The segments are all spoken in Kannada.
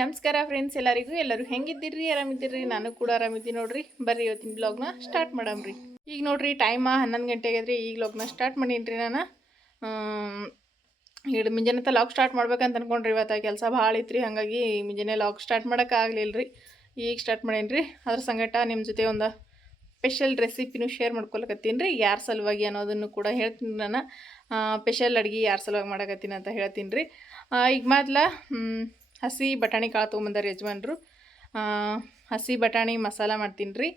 ನಮಸ್ಕಾರ ಫ್ರೆಂಡ್ಸ್ ಎಲ್ಲರಿಗೂ. ಎಲ್ಲರೂ ಹೆಂಗಿದ್ದೀರಿ? ಆರಾಮಿದ್ದೀರಿ? ನಾನು ಕೂಡ ಆರಾಮಿದ್ದೀನಿ ನೋಡ್ರಿ. ಬರ್ರಿ ಇವತ್ತಿನ ಬ್ಲಾಗ್ನ ಸ್ಟಾರ್ಟ್ ಮಾಡಮ್ರಿ ಈಗ ನೋಡ್ರಿ ಟೈಮ ಹನ್ನೊಂದು ಗಂಟೆ ಆಗೈತ್ರಿ ಈಗ ಬ್ಲಾಗ್ನ ಸ್ಟಾರ್ಟ್ ಮಾಡೀನಿ ರೀ ನಾನು. ಈಗ ಮುಂಜಾನೆ ಲಾಗ್ ಸ್ಟಾರ್ಟ್ ಮಾಡ್ಬೇಕಂತ ಅನ್ಕೊಂಡ್ರಿ. ಇವತ್ತು ಕೆಲಸ ಭಾಳ ಐತ್ರಿ ಹಾಗಾಗಿ ಮುಂಜಾನೆ ಲಾಗ್ ಸ್ಟಾರ್ಟ್ ಮಾಡೋಕ್ಕಾಗಲಿಲ್ಲ ರೀ. ಈಗ ಸ್ಟಾರ್ಟ್ ಮಾಡೀನಿ ರೀ. ಅದ್ರ ಸಂಗಟ ನಿಮ್ಮ ಜೊತೆ ಒಂದು ಸ್ಪೆಷಲ್ ರೆಸಿಪಿನೂ ಶೇರ್ ಮಾಡ್ಕೊಳಕತ್ತೀನಿ ರೀ. ಯಾರ ಸಲುವಾಗಿ ಅನ್ನೋದನ್ನು ಕೂಡ ಹೇಳ್ತೀನಿ ನಾನು. ಸ್ಪೆಷಲ್ ಅಡುಗೆ ಯಾರ ಸಲುವಾಗಿ ಮಾಡಕತ್ತೀನಿ ಅಂತ ಹೇಳ್ತೀನಿ ರೀ. ಈಗ ಮೊದ್ಲ ಹಸಿ ಬಟಾಣಿ ಕಾಳು ತೊಗೊಂಬಂದಾರ ಯಜಮಾನ್ರು. ಹಸಿ ಬಟಾಣಿ ಮಸಾಲ ಮಾಡ್ತೀನಿ ರೀ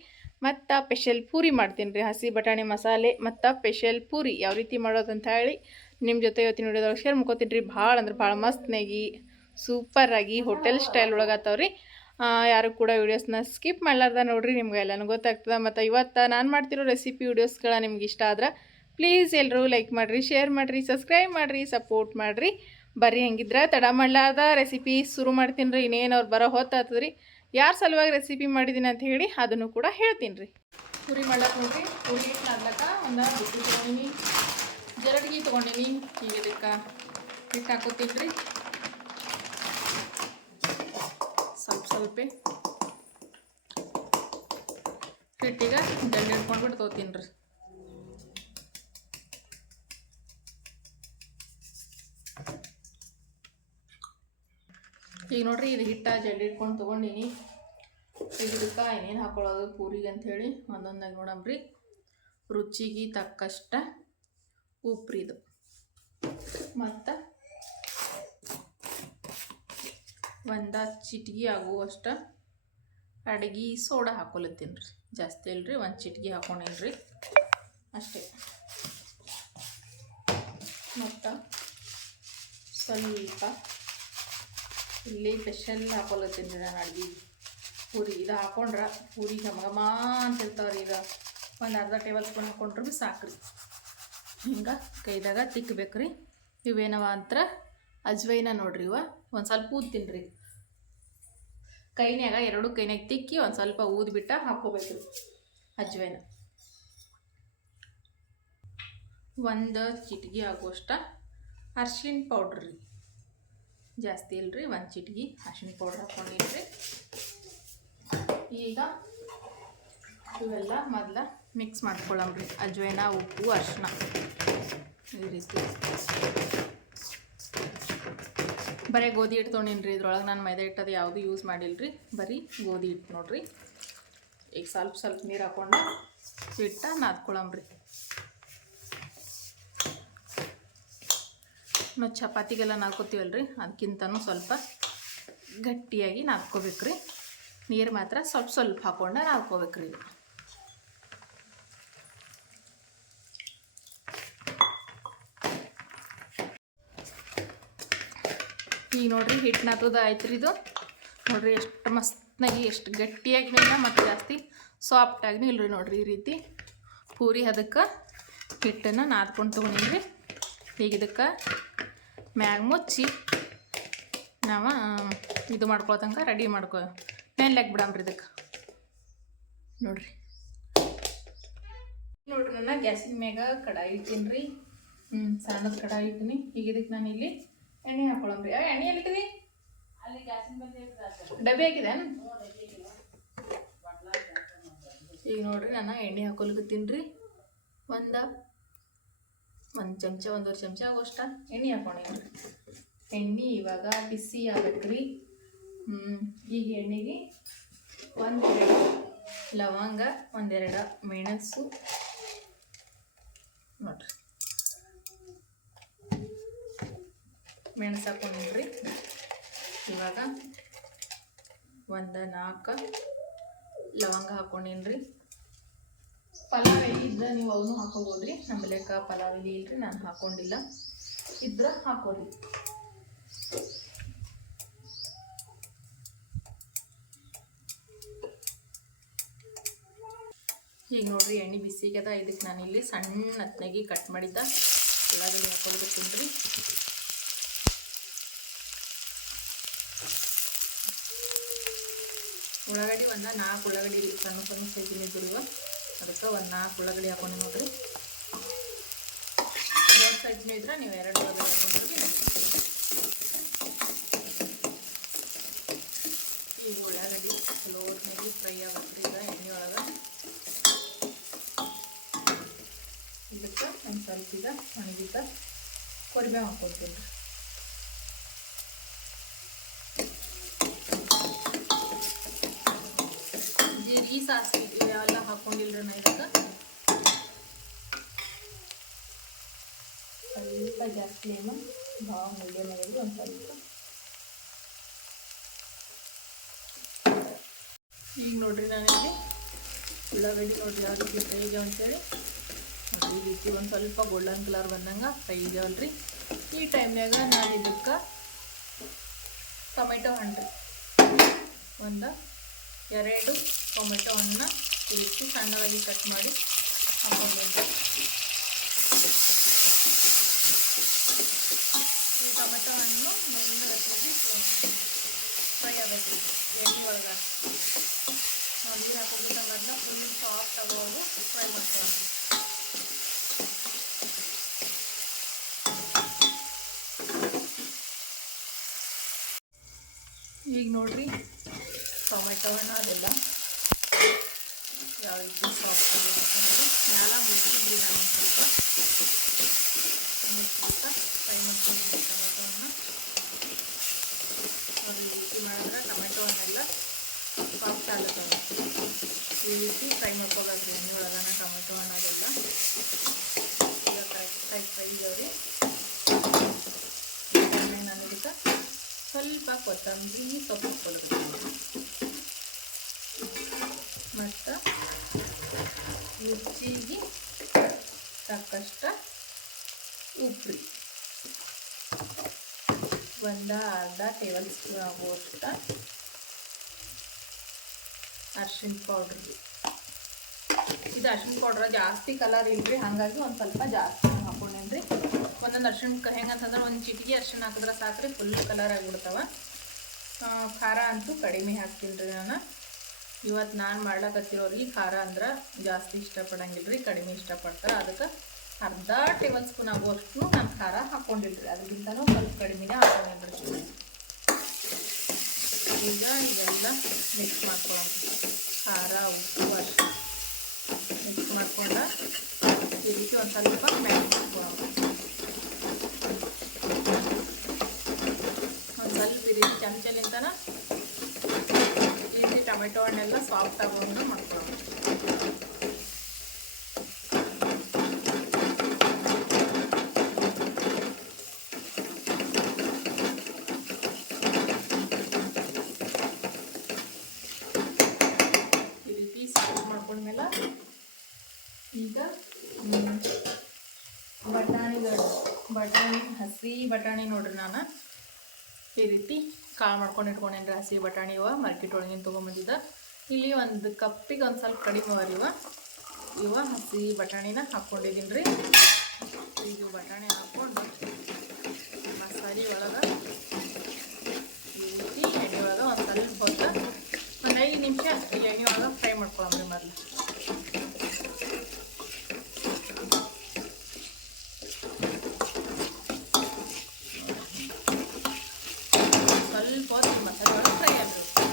ಮತ್ತು ಸ್ಪೆಷಲ್ ಪೂರಿ ಮಾಡ್ತೀನಿ ರೀ ಹಸಿ ಬಟಾಣಿ ಮಸಾಲೆ ಮತ್ತು ಸ್ಪೆಷಲ್ ಪೂರಿ ಯಾವ ರೀತಿ ಮಾಡೋದು ಅಂತ ಹೇಳಿ ನಿಮ್ಮ ಜೊತೆ ಇವತ್ತಿನ ವಿಡಿಯೋದೊಳಗೆ ಶೇರ್ ಮಾಡ್ಕೋತೀನಿ ರೀ ಭಾಳ ಅಂದ್ರೆ ಭಾಳ ಮಸ್ತ್ನಾಗಿ ಸೂಪರಾಗಿ ಹೋಟೆಲ್ ಸ್ಟೈಲ್ ಒಳಗಾಗ್ತಾವ ರೀ ಯಾರು ಕೂಡ ವೀಡಿಯೋಸ್ನ ಸ್ಕಿಪ್ ಮಾಡ್ಲಾರ್ದ ನೋಡ್ರಿ, ನಿಮ್ಗೆ ಎಲ್ಲನೂ ಗೊತ್ತಾಗ್ತದೆ. ಮತ್ತು ಇವತ್ತು ನಾನು ಮಾಡ್ತಿರೋ ರೆಸಿಪಿ ವೀಡಿಯೋಸ್ಗಳ ನಿಮ್ಗೆ ಇಷ್ಟ ಆದ್ರೆ ಪ್ಲೀಸ್ ಎಲ್ಲರೂ ಲೈಕ್ ಮಾಡಿರಿ ಶೇರ್ ಮಾಡಿರಿ ಸಬ್ಸ್ಕ್ರೈಬ್ ಮಾಡಿರಿ ಸಪೋರ್ಟ್ ಮಾಡಿರಿ. ಬರ್ರಿ ಹಂಗಿದ್ರೆ? ತಡ ಮಾಡ್ಲಾರ್ದ ರೆಸಿಪಿ ಶುರು ಮಾಡ್ತೀನಿ ರೀ. ಇನ್ನೇನು ಅವ್ರು ಬರೋ ಹೊತ್ತಾಗ್ತದ್ರಿ ಯಾರ ಸಲುವಾಗಿ ರೆಸಿಪಿ ಮಾಡಿದ್ದೀನಿ ಅಂತ ಹೇಳಿ ಅದನ್ನು ಕೂಡ ಹೇಳ್ತೀನಿ ರೀ. ಪೂರಿ ಮಾಡಕ್ಕೆ ನೋಡ್ರಿ. ಪೂರಿ ಹಿಟ್ಟು ನಾದ್ಲಕ್ಕ ಒಂದು ಬಿಸಿ ತೊಗೊಂಡಿನಿ. ಜರಡಿಗೆ ತೊಗೊಂಡಿನಿ. ಈಗ ಇದಕ್ಕೆ ಹಿಟ್ಟು ಹಾಕೋತೀನಿ ರೀ. ಸ್ವಲ್ಪ ಸ್ವಲ್ಪ. ಹಿಟ್ಟಿಗೆ ದಂಡ ಹಿಡ್ಕೊಂಡ್ಬಿಟ್ಟು ತೊಗೋತೀನಿ ರೀ. ಈಗ ನೋಡ್ರಿ ಇದು ಹಿಟ್ಟ ಜಡ್ಡಿ ಇಟ್ಕೊಂಡು ತೊಗೊಂಡಿನಿ. ಇದಕ್ಕೆ ಏನೇನು ಹಾಕೊಳ್ಳೋದು ಪೂರಿಗೆ ಅಂಥೇಳಿ ಒಂದೊಂದಾಗಿ ನೋಡಮ್ರಿ. ರುಚಿಗೆ ತಕ್ಕಷ್ಟ ಉಪ್ರಿದು ಮತ್ತು ಒಂದ ಚಿಟ್ಗಿ ಆಗುವಷ್ಟ ಅಡ್ಗೆ ಸೋಡಾ ಹಾಕೊಲತ್ತೀನಿ ರೀ ಜಾಸ್ತಿ ಇಲ್ರಿ, ಒಂದು ಚಿಟ್ಗಿ ಹಾಕೊಂಡಿಲ್ರಿ ಅಷ್ಟೇ. ಮತ್ತು ಸ್ವಲ್ಪ ಇಲ್ಲಿ ಸ್ಪೆಷಲ್ ಹಾಕೊಲತ್ತೀನಿ ರೀ ನಾನು ಅಡ್ಗೆ. ಪೂರಿ, ಇದು ಹಾಕೊಂಡ್ರೆ ಪೂರಿ ಘಮ ಘಮ ಅಂತ ಇರ್ತಾವೆ ರೀ ಈಗ ಒಂದು ಅರ್ಧ ಟೇಬಲ್ ಸ್ಪೂನ್ ಹಾಕೊಂಡ್ರು ಭೀ ಸಾಕ್ರಿ. ಹಿಂಗೆ ಕೈದಾಗ ತಿಕ್ಕಬೇಕು ರೀ ಇವೇನವ ಅಂತ ಅಜ್ವೈನ ನೋಡ್ರಿ ಇವ. ಒಂದು ಸ್ವಲ್ಪ ಊದ್ತೀನಿ ರೀ ಕೈನ್ಯಾಗ ಎರಡು ಕೈನಾಗ ತಿಕ್ಕಿ ಒಂದು ಸ್ವಲ್ಪ ಊದ್ಬಿಟ್ಟು ಹಾಕ್ಕೋಬೇಕು ರೀ ಅಜ್ವೈನ. ಒಂದು ಚಿಟಿಗೆ ಆಗುವಷ್ಟ ಅರ್ಶಿಣ ಪೌಡ್ರ್ ರೀ. ಜಾಸ್ತಿ ಇಲ್ರಿ, ಒಂದು ಚಿಟಿಗೆ ಅರ್ಶಿನ ಪೌಡ್ರ್ ಹಾಕೊಂಡಿಲ್ರಿ ಈಗ ಇವೆಲ್ಲ ಮೊದಲ ಮಿಕ್ಸ್ ಮಾಡ್ಕೊಳ್ಳಂಬ್ರಿ ಅಜ್ವೈನ, ಉಪ್ಪು ಅರ್ಶಿನ ಈ ರೀತಿ. ಬರೀ ಗೋಧಿ ಹಿಟ್ಟು ತೊಗೊಂಡಿನ್ರಿ ಇದ್ರೊಳಗೆ ನಾನು ಮೈದಾ ಹಿಟ್ಟದು ಯಾವುದು ಯೂಸ್ ಮಾಡಿಲ್ರಿ. ಬರೀ ಗೋಧಿ ಹಿಟ್ಟು ನೋಡ್ರಿ. ಈಗ ಸ್ವಲ್ಪ ಸ್ವಲ್ಪ ನೀರು ಹಾಕೊಂಡು ಹಿಟ್ಟ ನಾದ್ಕೊಳಮ್ರಿ ನಾವು ಚಪಾತಿಗೆಲ್ಲ ನಾದ್ಕೋತೀವಲ್ರಿ? ಅದಕ್ಕಿಂತನೂ ಸ್ವಲ್ಪ ಗಟ್ಟಿಯಾಗಿ ನಾದ್ಕೋಬೇಕ್ರಿ. ನೀರು ಮಾತ್ರ ಸ್ವಲ್ಪ ಸ್ವಲ್ಪ ಹಾಕೊಂಡು ರೀ ಈಗ. ನೋಡ್ರಿ ಹಿಟ್ಟು ನಾತದ ಆಯ್ತು ಇದು. ನೋಡ್ರಿ ಎಷ್ಟು ಮಸ್ತ್ನಾಗಿ, ಎಷ್ಟು ಗಟ್ಟಿಯಾಗಿ ಮತ್ತು ಜಾಸ್ತಿ ಸಾಫ್ಟಾಗಿ ಇಲ್ರಿ ನೋಡ್ರಿ ಈ ರೀತಿ. ಪೂರಿ ಅದಕ್ಕೆ ಹಿಟ್ಟನ್ನು ನಾದ್ಕೊಂಡು ರೀ ಈಗ ಇದಕ್ಕೆ ಮ್ಯಾಗ ಮುಚ್ಚಿ ನಾವು ಇದು ಮಾಡ್ಕೊಳತಂಕ ರೆಡಿ ಮಾಡ್ಕೊ ನೆನ್ಲಾಕ್ ಬಿಡಮ್ರಿ ಇದಕ್ಕೆ. ನೋಡ್ರಿ. ನೋಡ್ರಿ ನನ್ನ ಗ್ಯಾಸಿನ ಮ್ಯಾಗ ಕಡಾಯಿ ಇಟ್ಟೀನಿ ರೀ ಹ್ಞೂ ಸಣ್ಣದ ಕಡಾಯಿ ಇಟ್ಟಿನಿ. ಈಗ ಇದಕ್ಕೆ ನಾನು ಇಲ್ಲಿ ಎಣ್ಣೆ ಹಾಕೊಳಮ್ರಿ ಆ ಎಣ್ಣೆ ಎಲ್ಲಿಟ್ಟಿದಿ ಡಬ್ಬಿ ಹಾಕಿದೆ ಈಗ ನೋಡ್ರಿ ನಾನು ಎಣ್ಣೆ ಹಾಕೊಲಿಕ್ಕೆ ತಿನ್ರಿ ಒಂದು ಒಂದು ಚಮಚ, ಒಂದೂವರೆ ಚಮಚ ಆಗೋಷ್ಟ ಎಣ್ಣೆ ಹಾಕೋಣ ಎಣ್ಣೆ ಇವಾಗ ಬಿಸಿ ಆಗಬೇಕ್ರಿ. ಈಗ ಎಣ್ಣೆಗೆ ಒಂದೆರಡು ಲವಂಗ ಒಂದೆರಡು ಮೆಣಸು. ನೋಡ್ರಿ. ಮೆಣಸು ಹಾಕೊಂಡ್ರಿ ಇವಾಗ ಒಂದು ನಾಲ್ಕು ಲವಂಗ ಹಾಕೊಂಡೇನ್ರಿ. ಪಲಾವ್ ಇದ್ರೆ ನೀವು ಅವನು ಹಾಕೋಬೋದ್ರಿ? ನಮ್ಮ ಲೆಕ್ಕ ಪಲಾವ್ ಎಲೆ ಇಲ್ರಿ, ನಾನು ಹಾಕೊಂಡಿಲ್ಲ. ಇದ್ರೆ ಹಾಕೋರಿ ಈಗ ನೋಡ್ರಿ, ಎಣ್ಣೆ ಬಿಸಿಗದ ಇದಕ್ಕೆ ನಾನು ಇಲ್ಲಿ ಸಣ್ಣ ಹತ್ನಾಗಿ ಕಟ್ ಮಾಡಿದ್ದ. ಉಳ್ಳಾಗಡ್ಡಿ ಹಾಕೊಳ್ಬೇಕಂದ್ರಿ ಉಳ್ಳಾಗಡ್ಡಿ ಒಂದು ನಾಲ್ಕು ಉಳ್ಳಾಗಡ್ಡಿ ಸಣ್ಣ ಸಣ್ಣ ಸೈಜಿನ ಇದ್ದಿರುವ. ಅದಕ್ಕೆ ಒಂದು ನಾಲ್ಕು ಉಳ್ಳಾಗಡ್ಡಿ ಹಾಕೊಂಡು ನೋಡ್ರಿ. ದೊಡ್ಡ ಇದ್ರೆ ನೀವು ಎರಡು ಉಳ್ಳಾಗಡ್ಡಿ ಹಾಕೊಂಡ್ರಿ ಈಗ ಉಳ್ಳಾಗಡ್ಡಿ ಚಲೋ ಫ್ರೈ ಆಗತ್ರಿ ಈಗ ಎಣ್ಣೆ ಒಳಗೆ. ಇದಕ್ಕೆ ಒಂದು ಸ್ವಲ್ಪ ಈಗ ಒಣಗಿದ್ದ ಕೊರಿಬೇವು ಹಾಕೊಡ್ತೀನಿ ರೀ ಜೀರಿಗೆ ಸಾಸಿವೆ ಇವೆಲ್ಲ ಹಾಕೊಂಡಿಲ್ರಿ ನಾ ಇದಕ್ಕೆ ಸ್ವಲ್ಪ ಜಾಸ್ತಿ ಮೀಡಿಯಂ ಆಗಿದ್ರೆ ಒಂದು ಸ್ವಲ್ಪ. ಈಗ ನೋಡ್ರಿ ನಾನಿಲ್ಲಿ ಉಳ್ಳಾಗಡ್ಡಿ ನೋಡ್ರಿ ಯಾವ ರೀತಿ ಫ್ರೈ ಇದೆ ಅಂತೇಳಿ. ನೋಡ್ರಿ ಈ ರೀತಿ ಒಂದು ಸ್ವಲ್ಪ ಗೋಲ್ಡನ್ ಕಲರ್ ಬಂದಂಗೆ ಫ್ರೈ ಆಗ್ಯಾವಲ್ರಿ ಈ ಟೈಮ್ನಾಗ ನಾನು ಇದಕ್ಕೆ ಟೊಮೆಟೊ ಹಣ್ಣು ಒಂದು, ಎರಡು ಟೊಮೆಟೊ ಹಣ್ಣನ್ನ ಈ ರೀತಿ ಸಣ್ಣದಾಗಿ ಕಟ್ ಮಾಡಿ ಹಾಕೊಂಡಿದ್ದೆ ಈ ಟೊಮೆಟೊ ಹಣ್ಣು ಮೆಲ್ಲಿನ ಹತ್ತಿರದಿ ಫ್ರೈ ಆಗಬೇಕು ಎಣ್ಣೆ ಒಳಗೆ ಹಾಕೋದ್ರಿಂದ ಮೊದಲು ಫುಲ್ ಸಾಫ್ಟ್ ಆಗೋದು ಫ್ರೈ ಮಾಡ್ಕೊಳ್ಳೋದು. ಈಗ ನೋಡ್ರಿ, ಟೊಮೆಟೊ ಹಣ್ಣು ಅದೆಲ್ಲ. ಯಾವ ರೀತಿ ಸಾಫ್ಟ್ ಆಗಿ ಹಾಕೊಂಡು ಮ್ಯಾಲ ಮುಚ್ಚಿದ್ರಿ ನಾನು ಸ್ವಲ್ಪ ಮುಚ್ಚಿಬಿಟ್ಟ ಫ್ರೈ ಮಾಡ್ಕೊಂಡಿದ್ದೀನಿ ಟೊಮೆಟೊ ಹಣ್ಣು ನೋಡಿ ಈ ರೀತಿ ಮಾಡಿದ್ರೆ ಟೊಮೆಟೊ ಹಣ್ಣೆಲ್ಲ ಸಾಫ್ಟ್ ಆಗುತ್ತೆ ಈ ರೀತಿ ಫ್ರೈ ಮಾಡ್ಕೋಬೇಕ್ರಿ ಎಣ್ಣೆ ಒಳಗನ ಟೊಮೆಟೊ ಅದೆಲ್ಲ ಈಗ ಕರೆಕ್ಟಾಗಿ ಫ್ರೈ ಇದಾವ್ರಿ ಈ ನಾನು ಇದಕ್ಕೆ ಸ್ವಲ್ಪ ಕೊತ್ತಂಬರಿ, ಸೊಪ್ಪು ಕೊಡಬೇಕು ಮತ್ತು ರುಚಿಗೆ ತಕ್ಕಷ್ಟ ಉಪ್ಪು ಒಂದು ಅರ್ಧ ಟೇಬಲ್ ಸ್ಪೂನ್ ಆಗುವಷ್ಟು ಅರ್ಶಿನ ಪೌಡ್ರ್ ರೀ ಇದು ಅರ್ಶಿಣ ಪೌಡ್ರ್ ಜಾಸ್ತಿ ಕಲರ್ ಇಲ್ರಿ, ಹಾಗಾಗಿ ಒಂದು ಸ್ವಲ್ಪ ಜಾಸ್ತಿ ಹಾಕೊಂಡೇನ್ರಿ. ಒಂದೊಂದು ಅರ್ಶಿಣ ಹೆಂಗಂತಂದ್ರೆ ಒಂದು ಚಿಟಿಕೆ ಅರ್ಶಿಣ ಹಾಕಿದ್ರೆ ಸಾಕ್ರಿ ಫುಲ್ ಕಲರ್ ಆಗಿಬಿಡ್ತಾವ. ಖಾರ ಅಂತೂ ಕಡಿಮೆ ಹಾಕ್ತೀನಿ ರೀ ನಾನು. ಇವತ್ತು ನಾನು ಮಾಡ್ಲಾಕತ್ತಿರೋರಿಗೆ ಖಾರ ಅಂದ್ರೆ ಜಾಸ್ತಿ ಇಷ್ಟಪಡಂಗಿಲ್ಲ ರೀ ಕಡಿಮೆ ಇಷ್ಟಪಡ್ತಾರೆ. ಅದಕ್ಕೆ ಅರ್ಧ ಟೇಬಲ್ ಸ್ಪೂನ್ ಆಗುವಷ್ಟು ನಾನು ಖಾರ ಹಾಕ್ಕೊಂಡಿಲ್ರಿ ಅದಕ್ಕಿಂತನೂ ಸ್ವಲ್ಪ ಕಡಿಮೆನೇ ಹಾಕೊಂಡಿಲ್ಲ ಈಗ ಇದೆಲ್ಲ ಮಿಕ್ಸ್ ಮಾಡ್ಕೊಳ್ಳೋಣ ಖಾರ, ಉಪ್ಪು ಅಷ್ಟು ಮಾಡ್ಕೊಂಡ ಈ ರೀತಿ ಒಂದು ಸ್ವಲ್ಪ ಮಾಡ್ಕೊಳ್ಳೋಣ ಒಂದು ಸ್ವಲ್ಪ ಈ ರೀತಿ ಚಮಚಲಿಂತನ ಈ ರೀತಿ ಟೊಮೆಟೊ ಹಣ್ಣೆಲ್ಲ ಸಾಫ್ಟ್ ಆಗೋಂಗೆ ಮಾಡ್ಕೊಳ್ಳೋಣ ಈ ರೀತಿ ಸಾಫ್ಟ್ ಮಾಡ್ಕೊಂಡ್ಮೇಲೆ ಈಗ ಹ್ಮ್, ಬಟಾಣಿಗಳು ಬಟಾಣಿ ಹಸಿ ಬಟಾಣಿ ನೋಡ್ರಿ ನಾನು ಈ ರೀತಿ ಕಾಳು ಮಾಡ್ಕೊಂಡು ಇಟ್ಕೊಂಡೇನ್ರಿ ಹಸಿ ಬಟಾಣಿ ಇವ, ಮಾರ್ಕೆಟ್ ಒಳಗಿನ ತೊಗೊಂಬಂದಿದ್ದ ಇಲ್ಲಿ ಒಂದು ಕಪ್ಪಿಗೆ ಒಂದು ಸ್ವಲ್ಪ ಕಡಿಮೆ ಅವ ಇವ. ಇವ ಹಸಿ ಬಟಾಣಿನ ಹಾಕ್ಕೊಂಡಿದ್ದೀನಿ ರೀ ಈಗ ಬಟಾಣಿ ಹಾಕ್ಕೊಂಡು ಮಸಾಲೆ ಒಳಗೆ ಈ ಎಣ್ಣೆ ಒಳಗೆ ಒಂದು ಸ್ವಲ್ಪ ಹೊತ್ತು ಒಂದು ಐದು ನಿಮಿಷ ಎಣ್ಣೆ ಒಳಗೆ ಫ್ರೈ ಮಾಡ್ಕೊಳಂಬ್ರಿ ಮೊದಲು ಸ್ವಲ್ಪ ಹೊತ್ತು ಮಸಾಲೆ ಒಳಗೆ ಫ್ರೈ ಆಗಬೇಕು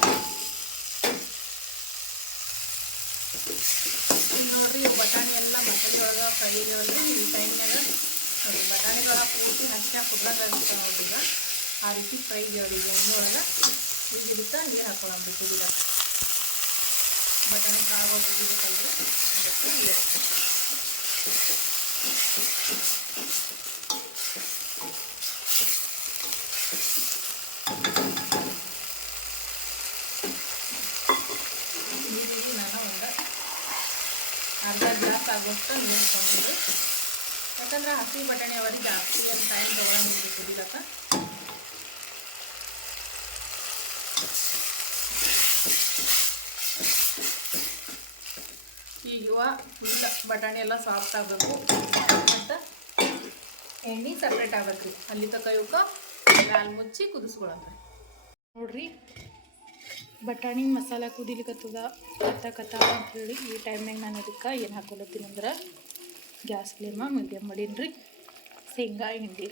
ಈಗ ನೋಡ್ರಿ, ಇವು ಬಟಾಣಿ ಎಲ್ಲ ಮಸಾಲೆ ಫ್ರೈ ಆಗ್ಯಾವಲ್ರಿ ಈ ಟೈಮ್ನಾಗ ನೋಡಿ ಬಟಾಣಿಗಳ ಪೂರ್ತಿ ಹಚ್ಚಿ ಕುಡ್ಲಾಗ ನೋಡ್ರಿ ಈಗ. ಆ ರೀತಿ ಫ್ರೈ ಆಗ್ಯಾವ್ರಿ ಈಗ ಎಣ್ಣೆ ಒಳಗೆ. ಇಲ್ಲಿ ಇದಕ್ಕೆ ನೀರು ಹಾಕೊಳ್ಳೋಣ ಕುದಿದ ಬಟಾಣಿ ಕಾಳು ಕುದಿಬೇಕಲ್ರಿ ಅದಕ್ಕೆ ನೀರು ನೀರಿಗೆ ನಾನು ಒಂದು ಅರ್ಧ ಗ್ಲಾಸ್ ಆಗುವಷ್ಟು ನೀರು ತೊಗೊಂಡು ಯಾಕಂದ್ರೆ ಹಸಿ ಬಟಾಣಿ ಅವರಿಗೆ ಟೈಮ್ ತೊಗೊಳಂಗಿಲ್ಲ ಕುದಿಲಕ್ಕ ಈಗ ಇವ ಬಟಾಣಿ ಎಲ್ಲ ಸಾಫ್ಟ್ ಆಗಬೇಕು. ಮತ್ತು ಎಣ್ಣೆ ಸಪ್ರೇಟ್ ಆಗಬೇಕು. ಅಲ್ಲಿ ತಕ ಇವಕ್ಕೆ ಗಾಲ್ ಮುಚ್ಚಿ ಕುದಿಸ್ಕೊಳಂತ ನೋಡ್ರಿ. ಬಟಾಣಿ ಮಸಾಲ ಕುದಿಲಿಕ್ಕತ್ತದ ಕತ್ತ ಕತ್ತ ಅಂತ ಹೇಳಿ ಈ ಟೈಮ್ನಾಗ ನಾನು ಅದಕ್ಕೆ ಏನು ಹಾಕೊಳತ್ತೀನಿ ಅಂದ್ರೆ ಗ್ಯಾಸ್ ಫ್ಲೇಮ ಮೀಡಿಯಮ್ ಮಾಡೀನಿ ಶೇಂಗಾ, ಹಿಂಡಿ.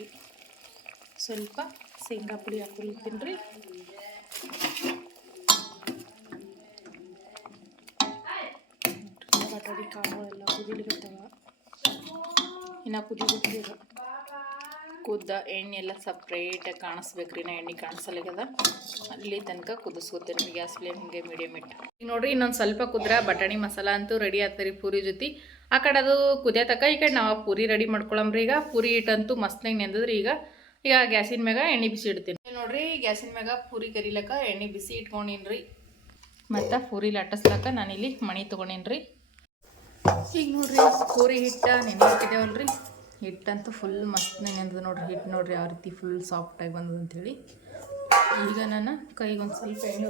ಸ್ವಲ್ಪ ಶೇಂಗಾ ಪುಡಿ ಹಾಕೊಳತ್ತೀನಿ ರೀ ಬಟಾಣಿ, ಕಾಳು ಎಲ್ಲ ಕುದಿಲಿಕ್ಕತ್ತವ ಇನ್ನು ಕುದಿಬಿಟ್ಟಿರೋ ಕುದ್ದ ಎಣ್ಣೆ ಎಲ್ಲ ಸಪ್ರೇಟಾಗಿ ಕಾಣಿಸ್ಬೇಕ್ರಿ ನಾ ಎಣ್ಣೆ ಕಾಣಿಸಲಿಗದ ಅಲ್ಲಿ ತನಕ ಕುದಿಸ್ಕೋತೀನಿ ಗ್ಯಾಸ್ ಫ್ಲೇಮ್ ಹಿಂಗೆ ಮೀಡಿಯಮ್ ಇಟ್ಟು. ಈಗ ನೋಡ್ರಿ ಇನ್ನೊಂದು ಸ್ವಲ್ಪ ಕುದ್ರ, ಬಟಾಣಿ ಮಸಾಲ ಅಂತೂ ರೆಡಿ ಆಗ್ತದೆ ಪೂರಿ ಜೊತೆ. ಆ ಕಡೆ ಅದು ಕುದಿಯತಕ್ಕ ಈ ಕಡೆ ನಾವು ಪೂರಿ ರೆಡಿ ಮಾಡ್ಕೊಳಮ್ರಿ ಈಗ. ಪೂರಿ ಹಿಟ್ಟಂತೂ ಮಸ್ತ್ನಾಗ ನೆಂದದ್ರಿ ಈಗ. ಈಗ ಗ್ಯಾಸಿನ ಮ್ಯಾಗ ಎಣ್ಣೆ ಬಿಸಿ ಇಡ್ತೀನಿ. ನೋಡ್ರಿ ಗ್ಯಾಸಿನ ಮ್ಯಾಗ ಪೂರಿ ಕರಿಲಕ್ಕ ಎಣ್ಣೆ ಬಿಸಿ ಇಟ್ಕೊಂಡಿನ್ರಿ. ಮತ್ತು ಪೂರಿ ಲಟ್ಟಿಸ್ಲಕ್ಕ ನಾನಿಲ್ಲಿ ಮಣಿ ತೊಗೊಂಡೇನ್ರಿ. ಈಗ ನೋಡ್ರಿ ಪೂರಿ ಹಿಟ್ಟ ನೆನೆ ಹಾಕಿದೇವಲ್ರಿ. ಹಿಟ್ಟಂತೂ ಫುಲ್ ಮಸ್ತ್ ನೆನೆಂದದ ನೋಡ್ರಿ. ಹಿಟ್ಟು ನೋಡ್ರಿ ಯಾವ ರೀತಿ ಫುಲ್ ಸಾಫ್ಟಾಗಿ ಬಂದದ ಅಂಥೇಳಿ ಈಗ ನಾನು ಕೈಗೆ ಒಂದು ಸ್ವಲ್ಪ ಎಣ್ಣೆ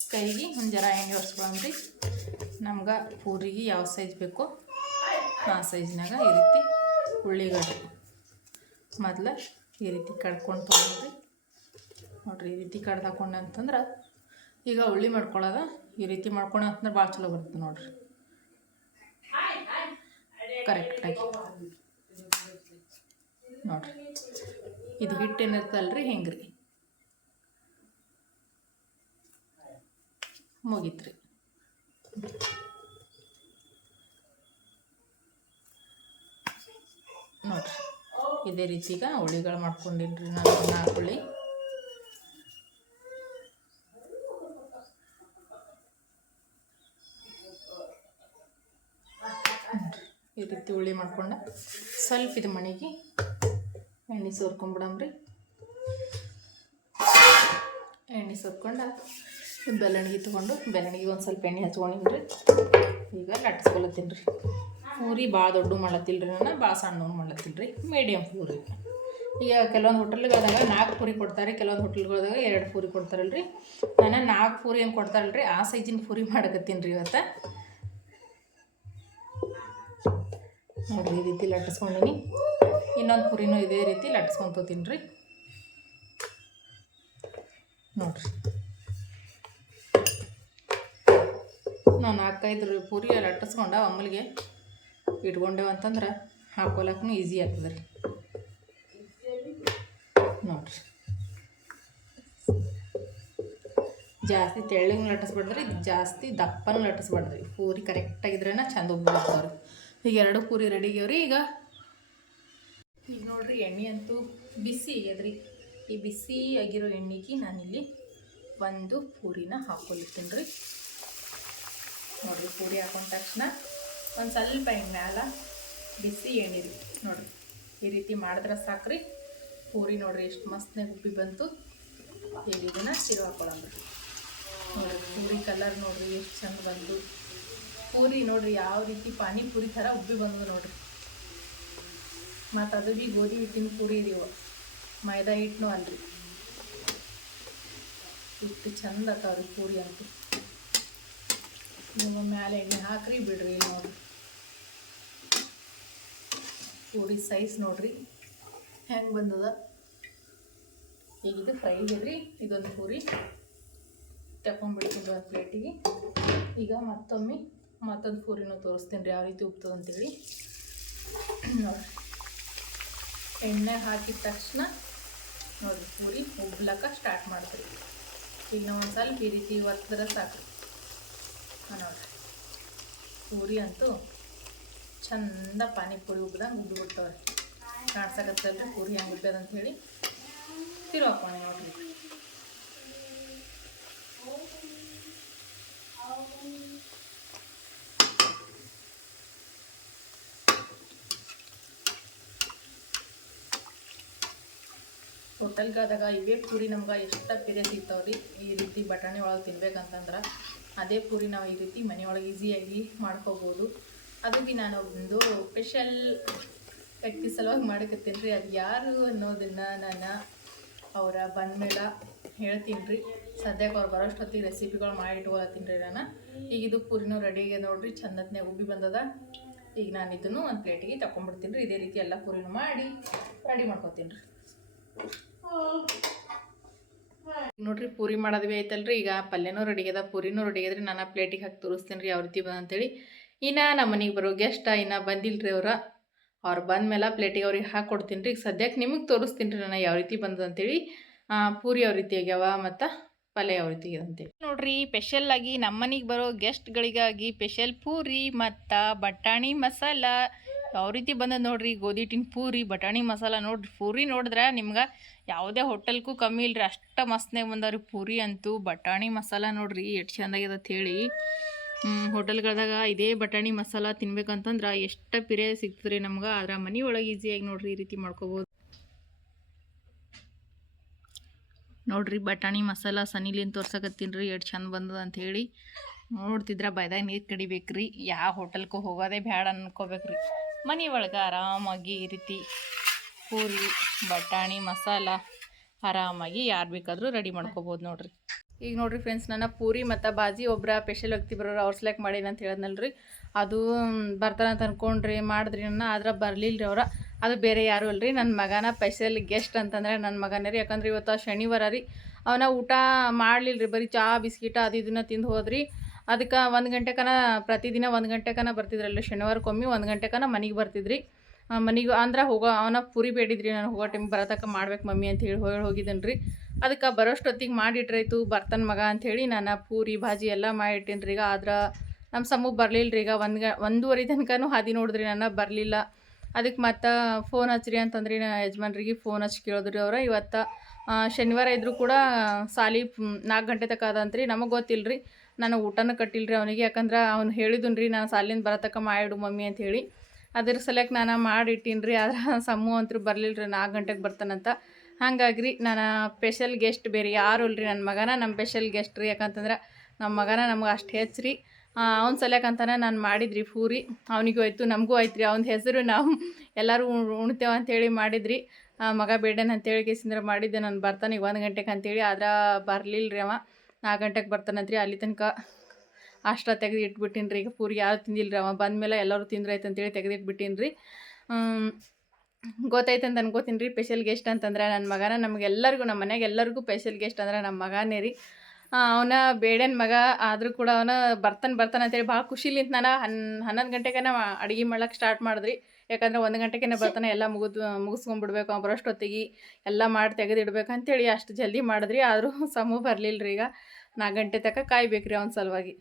ಕೈಗೆ ಒಂದು ಜರ ಎಣ್ಣೆ ಒರೆಸ್ಕೊಳಂದ್ರಿ ನಮ್ಗೆ ಪೂರಿಗೆ ಯಾವ ಸೈಜ್ ಬೇಕು ಆ ಸೈಜ್ನಾಗ ಈ ರೀತಿ ಉಳ್ಳಿಗಡ್ಡೆ ಮೊದಲ ಈ ರೀತಿ ಕಡ್ಕೊಂಡು ತೊಗೊಂಡ್ರಿ. ನೋಡ್ರಿ ಈ ರೀತಿ ಕಡ್ದು ಹಾಕೊಂಡೆ ಅಂತಂದ್ರೆ ಈಗ ಉಳ್ಳಿ ಮಾಡ್ಕೊಳ್ಳೋದ ಈ ರೀತಿ ಮಾಡ್ಕೊಳ ಅಂತಂದ್ರೆ ಭಾಳ ಚಲೋ ಬರುತ್ತೆ ನೋಡ್ರಿ. ಕರೆಕ್ಟಾಗಿ ನೋಡ್ರಿ. ಇದು ಹಿಟ್ಟು ಏನಿರ್ತಲ್ರಿ ಹೆಂಗೆ ರೀ ಮುಗೀತ್ರಿ. ನೋಡ್ರಿ. ಇದೇ ರೀತಿಗ ಹುಳಿಗಳು ಮಾಡ್ಕೊಂಡಿನ್ರಿ ನಾನು ನಾಲ್ಕು ಹುಳಿ. ಈ ರೀತಿ ಉಳ್ಳಿ ಮಾಡ್ಕೊಂಡು. ಸ್ವಲ್ಪ ಇದು ಮಣಿಗೆ ಎಣ್ಣೆ ಸೋರ್ಕೊಂಬಿಡಮ್ರಿ ಎಣ್ಣೆ ಸೋರ್ಕೊಂಡು ಬೆಲ್ಲಣಿಗೆ ತೊಗೊಂಡು ಬೆಲ್ಲಣಿಗೆ ಒಂದು ಸ್ವಲ್ಪ ಎಣ್ಣೆ ಹಚ್ಕೊಂಡಿನ್ರಿ ಈಗ ಲಟ್ಟಿಸ್ಕೊಳತ್ತೀನಿ ರೀ. ಪೂರಿ ಭಾಳ ದೊಡ್ಡ ಮಾಡ್ಲತ್ತಿಲ್ಲ ರೀ ನಾನು ಭಾಳ ಸಣ್ಣ ಮಾಡ್ಲತ್ತಿಲ್ಲ ರೀ ಮೀಡಿಯಮ್ ಪೂರಿ. ಈಗ ಕೆಲವೊಂದು ಹೋಟೆಲ್ಗಳದಾಗ ನಾಲ್ಕು ಪೂರಿ ಕೊಡ್ತಾರೆ, ಕೆಲವೊಂದು ಹೋಟೆಲ್ಗಳದಾಗ ಎರಡು ಪೂರಿ ಕೊಡ್ತಾರಲ್ರಿ. ನಾನು ನಾಲ್ಕು ಪೂರಿ ಏನು ಕೊಡ್ತಾರಲ್ರಿ, ಆ ಸೈಜಿನ ಪೂರಿ ಮಾಡಕತ್ತೀನಿ ರೀ ಇವತ್ತು. ನೋಡ್ರಿ ಈ ರೀತಿ ಲಟ್ಟಿಸ್ಕೊಂಡಿನಿ. ಇನ್ನೊಂದು ಪುರಿನೂ ಇದೇ ರೀತಿ ಲಟ್ಟಿಸ್ಕೊಂತೀನಿ ರೀ ನೋಡ್ರಿ. ನಾವು ನಾಲ್ಕೈದು ಪೂರಿ ಲಟ್ಟಿಸ್ಕೊಂಡ ಅಮ್ಮಲಿಗೆ ಇಟ್ಕೊಂಡೆವು ಅಂತಂದ್ರೆ ಹಾಕೋಲಕ್ಕೂ ಈಸಿ ಆಗ್ತದೆ ರೀ ನೋಡ್ರಿ. ಜಾಸ್ತಿ ತೆಳ್ಳಗೆ ಲಟ್ಟಿಸ್ಬಿಡ್ದ್ರಿ ಜಾಸ್ತಿ ದಪ್ಪನ ಲಟ್ಟಿಸ್ಬಾರ್ದ್ರಿ. ಪೂರಿ ಕರೆಕ್ಟಾಗಿದ್ರೇ ಚಂದ ಉಬ್ಬಿಡ್ತಾವ್ರಿ ಈಗ ಎರಡು ಪೂರಿ ರೆಡಿ ಆಗ್ಯಾವ್ರಿ ಈಗ? ಈಗ ನೋಡ್ರಿ, ಎಣ್ಣೆ ಅಂತೂ ಬಿಸಿ ಆಗ್ಯದ್ರಿ. ಈ ಬಿಸಿ ಆಗಿರೋ ಎಣ್ಣೆಗೆ ನಾನಿಲ್ಲಿ ಒಂದು ಪೂರಿನ ಹಾಕೊಲಿತ್ತೀನಿ ರೀ. ನೋಡ್ರಿ, ಪೂರಿ ಹಾಕೊಂಡ ತಕ್ಷಣ ಒಂದು ಸ್ವಲ್ಪ ಎಣ್ಣೆ ಮ್ಯಾಲ ಬಿಸಿ ಎಣ್ಣೆ ರೀ. ನೋಡ್ರಿ, ಈ ರೀತಿ ಮಾಡಿದ್ರೆ ಸಾಕ್ರಿ. ಪೂರಿ ನೋಡ್ರಿ, ಎಷ್ಟು ಮಸ್ತ್ನೇ ಉಪ್ಪಿ ಬಂತು. ಈಗ ಇದನ್ನ ತಿರು ಹಾಕೊಳ್ಳೋಣ. ನೋಡ್ರಿ, ಪೂರಿ ಕಲರ್ ನೋಡ್ರಿ, ಎಷ್ಟು ಚಂದ ಬಂದು ಪೂರಿ ನೋಡ್ರಿ, ಯಾವ ರೀತಿ ಪಾನಿಪುರಿ ಥರ ಉಬ್ಬಿ ಬಂದು ನೋಡ್ರಿ. ಮತ್ತು ಅದು ಬಿ ಗೋಧಿ ಹಿಟ್ಟಿನ ಪೂರಿ ರೀ ಮೈದಾ ಹಿಟ್ಟನು ಅಲ್ರಿ. ಇಷ್ಟು ಚಂದ ಅದಾವ್ರಿ ಪೂರಿ ಅಂತೂ. ನಿಮ್ಮ ಮ್ಯಾಲೆ ಎಣ್ಣೆ ಹಾಕ್ರಿ ಬಿಡ್ರಿ ನೋಡ್ರಿ. ಪೂರಿ ಸೈಜ್ ನೋಡ್ರಿ. ಹೆಂಗೆ ಬಂದದ? ಈಗ ಇದು ಫ್ರೈ ಇದ್ರಿ, ಇದೊಂದು ಪೂರಿ. ತಗೊಂಡ್ಬಿಡ್ತೀನಿ ಒಂದು ಪ್ಲೇಟಿಗೆ. ಈಗ ಮತ್ತೊಮ್ಮೆ ಮತ್ತೊಂದು ಪೂರಿನೂ ತೋರಿಸ್ತೀನಿ ರೀ ಯಾವ ರೀತಿ ಉಪ್ತದೆ ಅಂತೇಳಿ ನೋಡಿರಿ. ಎಣ್ಣೆ ಹಾಕಿದ ತಕ್ಷಣ ನೋಡಿರಿ, ಪೂರಿ ಉಬ್ಲಕ್ಕ ಸ್ಟಾರ್ಟ್ ಮಾಡ್ತೀರಿ ಈಗ ನಾವು ಒಂದು ಸ್ವಲ್ಪ ಈ ರೀತಿ ಒತ್ತಿದ್ರೆ ಸಾಕು. ಹಾಂ, ನೋಡ್ರಿ. ಪೂರಿ ಅಂತೂ ಚಂದ ಪಾನಿಪುರಿ ಉಬ್ದಂಗೆ ಉಬ್ಬಿ ಬಿಡ್ತಾವ್ರಿ ಕಾಣ್ಸಕತ್ತಲ್ರಿ ಪೂರಿ ಹೆಂಗೆ ಅಂತ ಹೇಳಿ ತಿರು ಹಾಕೋಣ ನೋಡ್ರಿ. ಹೋಟೆಲ್ಗಾದಾಗ ಇವೇ ಪೂರಿ ನಮ್ಗೆ ಎಷ್ಟು ಬೇರೆ ಸಿಗ್ತಾವ್ರಿ ಈ ರೀತಿ ಬಟಾಣಿ ಒಳಗೆ ತಿನ್ಬೇಕಂತಂದ್ರೆ ಅದೇ ಪೂರಿ ನಾವು ಈ ರೀತಿ ಮನೆಯೊಳಗೆ ಈಸಿಯಾಗಿ ಮಾಡ್ಕೋಬೋದು. ಅದು ಭೀ ನಾನು ಒಂದು ಸ್ಪೆಷಲ್ ವ್ಯಕ್ತಿ ಸಲುವಾಗಿ ಮಾಡಕತ್ತೀನಿ ರೀ. ಅದು ಯಾರು ಅನ್ನೋದನ್ನು ನಾನು ಅವರ ಬಂದಮೇಲೆ ಹೇಳ್ತೀನಿ ರೀ. ಸದ್ಯಕ್ಕೆ ಅವ್ರು ಬರೋಷ್ಟೊತ್ತಿಗೆ ರೆಸಿಪಿಗಳು ಮಾಡಿ ಇಟ್ಕೊಳತ್ತೀನಿ ರೀ ನಾನು. ಈಗ ಇದು ಪೂರಿನೂ ರೆಡಿ ನೋಡಿರಿ. ಚಂದತ್ನಾಗ ಉಬ್ಬಿ ಬಂದದ. ಈಗ ನಾನು ಇದನ್ನು ಒಂದು ಪ್ಲೇಟಿಗೆ ತಗೊಂಡ್ಬಿಡ್ತೀನಿ ರೀ. ಇದೇ ರೀತಿ ಎಲ್ಲ ಪೂರಿನೂ ಮಾಡಿ ರೆಡಿ ಮಾಡ್ಕೊತೀನಿ ರೀ. ನೋಡ್ರಿ ಪೂರಿ ಮಾಡೋದು ಭೀ ಐತಲ್ರಿ ಈಗ ಪಲ್ಯನೂ ರೆಡಿ ಅದ ಪೂರಿನೂ ರೆಡಿ ಅದ್ರಿ ನಾನು ಪ್ಲೇಟಿಗೆ ಹಾಕಿ ತೋರಿಸ್ತೀನಿ ರೀ ಯಾವ ರೀತಿ ಬಂದ ಅಂತೇಳಿ. ಇನ್ನು ನಮ್ಮ ಮನೆಗೆ ಬರೋ ಗೆಸ್ಟ್ ಇನ್ನು ಬಂದಿಲ್ಲ ರೀ ಅವ್ರ. ಅವ್ರು ಬಂದ ಮೇಲೆ ಪ್ಲೇಟಿಗೆ ಅವ್ರಿಗೆ ಹಾಕಿ ಕೊಡ್ತೀನಿ ರೀ ಈಗ ಸದ್ಯಕ್ಕೆ ನಿಮಗೆ ತೋರಿಸ್ತೀನಿ ರೀ ನಾನು ಯಾವ ರೀತಿ ಬಂದದ ಅಂತೇಳಿ. ಆ, ಪೂರಿ ಯಾವ ರೀತಿ ಆಗ್ಯಾವ ಮತ್ತು ಪಲ್ಯ ಯಾವ ರೀತಿ ಅಂತೇಳಿ. ನೋಡ್ರಿ ಸ್ಪೆಷಲ್ ಆಗಿ ನಮ್ಮನಿಗೆ ಬರೋ ಗೆಸ್ಟ್ಗಳಿಗಾಗಿ ಸ್ಪೆಷಲ್ ಪೂರಿ ಮತ್ತು ಬಟಾಣಿ ಮಸಾಲ. ಯಾವ ರೀತಿ ಬಂದದ ನೋಡ್ರಿ ಗೋಧಿ ಹಿಟ್ಟಿನ ಪೂರಿ, ಬಟಾಣಿ ಮಸಾಲ ನೋಡ್ರಿ, ಪೂರಿ ನೋಡಿದ್ರೆ ನಿಮ್ಗೆ ಯಾವುದೇ ಹೋಟೆಲ್ಗೂ ಕಮ್ಮಿ ಇಲ್ರಿ, ಅಷ್ಟ ಮಸ್ತ್ನಾಗ ಬಂದವ್ರಿ ಪೂರಿ ಅಂತೂ, ಬಟಾಣಿ ಮಸಾಲ ನೋಡ್ರಿ, ಎಷ್ಟು ಚಂದಾಗ್ಯದ ಹೇಳಿ. ಹೋಟೆಲ್ಗಳ್ದಾಗ ಇದೇ ಬಟಾಣಿ ಮಸಾಲ ತಿನ್ಬೇಕಂತಂದ್ರೆ ಎಷ್ಟು ಪಿರೇ ಸಿಗ್ತದ್ರಿ ನಮ್ಗೆ ಆದ್ರೆ ಮನೆ ಒಳಗೆ ಈಸಿಯಾಗಿ ನೋಡ್ರಿ ಈ ರೀತಿ ಮಾಡ್ಕೋಬೋದು. ನೋಡ್ರಿ ಬಟಾಣಿ ಮಸಾಲ ಸನಿಲಿಂದ ತೋರ್ಸಕತ್ತೀನಿ ರೀ ಎಷ್ಟು ಚಂದ ಬಂದದ ಅಂತ ಹೇಳಿ. ನೋಡ್ತಿದ್ರ ಬೈದಾಗ ನೀರು ಕಡಿಬೇಕ್ರಿ ಯಾವ ಹೋಟೆಲ್ಗೂ ಹೋಗೋದೇ ಬ್ಯಾಡ ಅನ್ಕೋಬೇಕ್ರಿ. ಮನೆ ಒಳಗೆ ಆರಾಮಾಗಿ ಈ ರೀತಿ ಪೂರಿ, ಬಟಾಣಿ, ಮಸಾಲ ಆರಾಮಾಗಿ ಯಾರು ಬೇಕಾದರೂ ರೆಡಿ ಮಾಡ್ಕೋಬೋದು ನೋಡ್ರಿ. ಈಗ ನೋಡ್ರಿ ಫ್ರೆಂಡ್ಸ್ ನನ್ನ ಪೂರಿ ಮತ್ತು ಬಾಜಿ ಒಬ್ಬರ ಸ್ಪೆಷಲ್ ವ್ಯಕ್ತಿ ಬರೋರು ಅವ್ರು ಸೆಲೆಕ್ಟ್ ಮಾಡೀನಿ ಅಂತ ಹೇಳಿದ್ನಲ್ರಿ. ಅದು ಬರ್ತಾರಂತ ಅಂದ್ಕೊಂಡ್ರಿ ಮಾಡಿದ್ರಿ ನನ್ನ, ಆದ್ರೆ ಬರಲಿಲ್ಲ ರೀ ಅವ್ರ. ಅದು ಬೇರೆ ಯಾರು ಅಲ್ರಿ ನನ್ನ ಮಗನ ಸ್ಪೆಷಲ್ ಗೆಸ್ಟ್ ಅಂತಂದ್ರೆ ನನ್ನ ಮಗನೇ ರೀ. ಯಾಕಂದ್ರೆ ಇವತ್ತು ಶನಿವಾರ ರೀ. ಅವನ ಊಟ ಮಾಡಲಿಲ್ಲ ರೀ ಬರೀ ಚಹಾ ಬಿಸ್ಕಿಟ, ಅದು, ಇದನ್ನ ತಿಂದು ಹೋದ್ರಿ. ಅದಕ್ಕೆ ಒಂದು ಗಂಟೆಕನ ಪ್ರತಿದಿನ ಒಂದು ಗಂಟೆಕನ ಬರ್ತಿದ್ರಲ್ಲ, ಶನಿವಾರಕ್ಕೊಮ್ಮೆ ಒಂದು ಗಂಟೆಕನ ಮನೆಗೆ ಬರ್ತಿದ್ರಿ. ಮನೆಗೆ ಅಂದ್ರೆ ಹೋಗೋ, ಅವನ ಪುರಿ ಬೇಡಿದ್ರಿ, ನಾನು ಹೋಗೋ ಟೈಮ್ ಬರತಕ್ಕ ಮಾಡ್ಬೇಕು ಮಮ್ಮಿ ಅಂತ ಹೇಳಿ ಹೋಗಿ ಹೋಗಿದ್ದೇನೆ ರೀ ಅದಕ್ಕೆ ಬರೋಷ್ಟೊತ್ತಿಗೆ ಮಾಡಿಟ್ರಾಯ್ತು, ಬರ್ತಾನೆ ಮಗ ಅಂಥೇಳಿ ನಾನು ಪೂರಿ, ಭಾಜಿ ಎಲ್ಲ ಮಾಡಿಟ್ಟೇನಿ ರೀ ಈಗ ಆದ್ರೆ ನಮ್ಮ ಸಮೂಹ ಬರಲಿಲ್ಲ ರೀ ಈಗ ಒಂದು ಗ ಒಂದೂವರೆ ತನಕನೂ ಹಾದಿ ನೋಡಿದ್ರಿ, ನನ್ನ ಬರಲಿಲ್ಲ. ಅದಕ್ಕೆ ಮತ್ತೆ ಫೋನ್ ಹಚ್ಚಿರಿ ಅಂತಂದ್ರಿ, ನಾ ಯಜಮಾನ್ರಿಗೆ ಫೋನ್ ಹಚ್ಚಿ ಕೇಳಿದ್ರಿ ಅವ್ರ. ಇವತ್ತು ಶನಿವಾರ ಇದ್ದರೂ ಕೂಡ ಸಾಲಿ ನಾಲ್ಕು ಗಂಟೆ ತನಕ ಅದಂತ್ರಿ. ನಮಗೆ ಗೊತ್ತಿಲ್ಲ ರೀ ನಾನು ಊಟನ ಕಟ್ಟಿಲ್ಲ ರೀ ಅವನಿಗೆ. ಯಾಕಂದ್ರೆ ಅವ್ನು ಹೇಳಿದನು ರೀ ನಾನು ಸಾಲಿಂದ ಬರತಕ್ಕ ಮಾಡಿಡು ಮಮ್ಮಿ ಅಂತ ಹೇಳಿ. ಅದ್ರ ಸಲಕ್ಕೆ ನಾನು ಮಾಡಿಟ್ಟೀನಿ ರೀ ಆದ್ರೆ ಸಮ್ಮು ಅಂತೂ ಬರಲಿಲ್ಲ ರೀ ನಾಲ್ಕು ಗಂಟೆಗೆ ಬರ್ತಾನಂತ. ಹಾಗಾಗಿ ರೀ ನಾನು ಸ್ಪೆಷಲ್ ಗೆಸ್ಟ್ ಬೇರೆ ಯಾರು ಇಲ್ರಿ ನನ್ನ ಮಗನ. ನಮ್ಮ ಸ್ಪೆಷಲ್ ಗೆಸ್ಟ್ ರೀ, ಯಾಕಂತಂದ್ರೆ ನಮ್ಮ ಮಗನ ನಮ್ಗೆ ಅಷ್ಟು ಹೆಚ್ಚು ರೀ ಅವ್ನ ಸಲಕಂತಾನೆ ನಾನು ಮಾಡಿದ್ರಿ ಪೂರಿ. ಅವನಿಗೂ ಹೋಯ್ತು ನಮಗೂ ಆಯ್ತು ರೀ ಅವ್ನ ಹೆಸರು ನಾವು ಎಲ್ಲರೂ ಉಣ್ತೇವೆ ಅಂಥೇಳಿ ಮಾಡಿದ್ರಿ. ಮಗ ಬೇಡನ ಅಂತೇಳಿ ಕೇಸಿಂದ್ರೆ ಮಾಡಿದ್ದೆ. ನಾನು ಬರ್ತಾನೆ ಈಗ ಒಂದು ಗಂಟೆಗೆ ಅಂತೇಳಿ ಆದ್ರೆ ಬರಲಿಲ್ಲ ರೀ ಅವ. ನಾಲ್ಕು ಗಂಟೆಗೆ ಬರ್ತಾನಂತ್ರಿ, ಅಲ್ಲಿ ತನಕ ಅಷ್ಟ ತೆಗೆದು ಇಟ್ಬಿಟ್ಟಿನಿ ರೀ ಈಗ ಪೂರಿ ಯಾರು ತಿಂದಿಲ್ಲ ರೀ ಅವ. ಬಂದಮೇಲೆ ಎಲ್ಲರೂ ತಿಂದ್ರಾಯ್ತು ಅಂತೇಳಿ ತೆಗೆದಿಟ್ಬಿಟ್ಟಿನಿ ರೀ ಗೊತ್ತಾಯ್ತು ಅಂತ ಅನ್ಕೋತೀನಿ ರೀ ಸ್ಪೆಷಲ್ ಗೆಸ್ಟ್ ಅಂತಂದ್ರೆ ನನ್ನ ಮಗನ ನಮಗೆಲ್ಲರಿಗೂ ನಮ್ಮ ಮನೆಗೆ ಎಲ್ಲರಿಗೂ ಸ್ಪೆಷಲ್ ಗೆಸ್ಟ್ ಅಂದ್ರೆ ನಮ್ಮ ಮಗನೇ ರೀ. ಅವನ ಬೇಡನ ಮಗ ಆದರೂ ಕೂಡ ಅವನ ಬರ್ತಾನೆ ಬರ್ತಾನೆ ಅಂತೇಳಿ ಭಾಳ ಖುಷಿಲಿಂತ ನಾನು. ಹನ್, ಹನ್ನೊಂದು ಗಂಟೆಗೆ ಅಡುಗೆ ಮಾಡ್ಲಿಕ್ಕೆ ಸ್ಟಾರ್ಟ್ ಮಾಡಿದ್ರಿ. ಯಾಕಂದ್ರೆ ಒಂದು ಗಂಟೆಗೆ ಬರ್ತಾನೆ ಎಲ್ಲ ಮುಗಿದು ಮುಗಿಸ್ಕೊಂಡ್ಬಿಡ್ಬೇಕು ಅವ್ನು ಬರೋಷ್ಟೊತ್ತಿಗೆ ಎಲ್ಲ ಮಾಡಿ ತೆಗೆದಿಡ್ಬೇಕು ಅಂತೇಳಿ ಅಷ್ಟು ಜಲ್ದಿ ಮಾಡಿದ್ರಿ ಆದರೂ ಸಮೂ ಬರಲಿಲ್ಲ ರೀ ಈಗ. ನಾಲ್ಕು ಗಂಟೆ ತನಕ ಕಾಯ್ಬೇಕು ರೀ ಅವ್ನ ಸಲುವಾಗಿ.